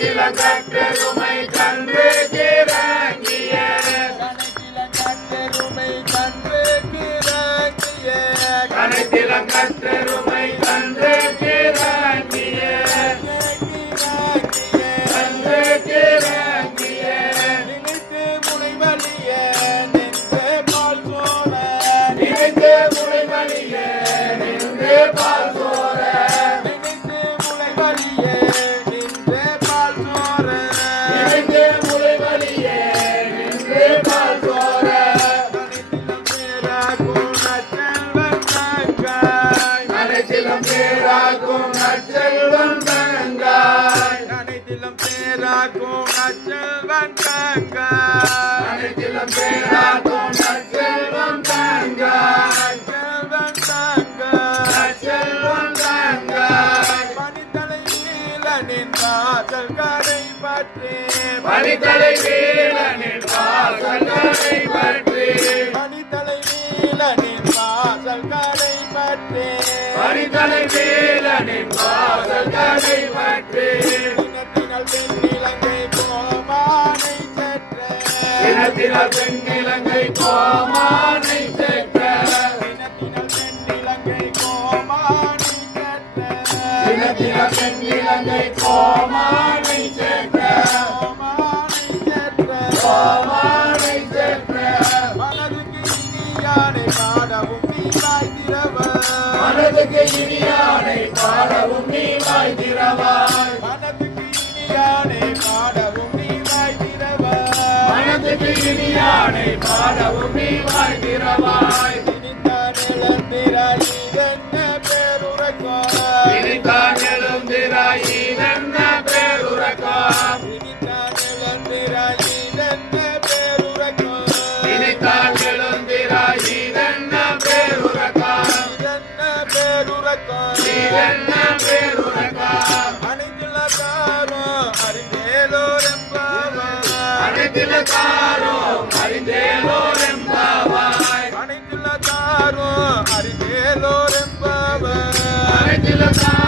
கற்றெருமை கன்று கிறங்கிய கற்றெருமை கன்று கிறங்கிய கன்று கிறங்கிய நினைத்து முளைவலிய நின்று பால் சோர நினைத்து முளைவலிய நின்று பால் சோர நினைத்து முளைவலிய நின்று பால் சோர நினைத்து முளைவலிய நின்று பால் சோர அனைத்திலும் பேராகும் நற்செல்வன் தங்காய் அனைத்திலும் பேராகும் நற்செல்வன் தங்காய் அனைத்திலும் பேராகும் நற்செல்வன் தங்காய் செல்வன் தங்காய் செல்வன் தங்காய் பனித்தலை நீலனின் வாசல் கடை பற்றி பனித்தலை வீரனின் வாசல்களை பற்றி பனித்தலை நீலனின் வாசல் கடை பற்றி பனித்தலை வீரனின் வாசல்களை பற்றி தினத்தினால் தென்னிலங்கை கோமானை சென்ற தினத்தினால் தென்னிலங்கை கோமானை சென்ற தினத்தினால் தென்னிலங்கை கோமானை சென்ற தினத்தினால் தென்னிலங்கை கோமானை சென்ற கோமானை சென்ற கோமானை சென்ற மனதுக்கு இனியானை பாடவும் நீராய் திரவ மனதுக்கு இனியானை பாடவும் நீ வாய் திறவாய் மனதுக்கு இனியானை பாடவும் நீராய் திரவ மனதுக்கு இனியானை பாடவும் நீ வாய் திறவாய் திணித்தான் இளந்திராய் என்ன பேருறக்கம் இனித்தான் எழுந்திராய் என்ன பேருறக்கம் திணித்தான் இளந்திராய் என்ன பேருறக்கம் இனித்தான் எழுந்திராய் என்ன பேருறக்கம் என்ன பேருறக்கம் என்ன பேருறக்கம் அனைத்துலகாரும் அறிந்தேலோர் என்பவர் அனைத்திலக்காரும் அறிந்தேலோர் என்பவாய் அனைத்துலகாரும் அறிந்தேலோர் என்பவர் அனைத்திலக்காரும்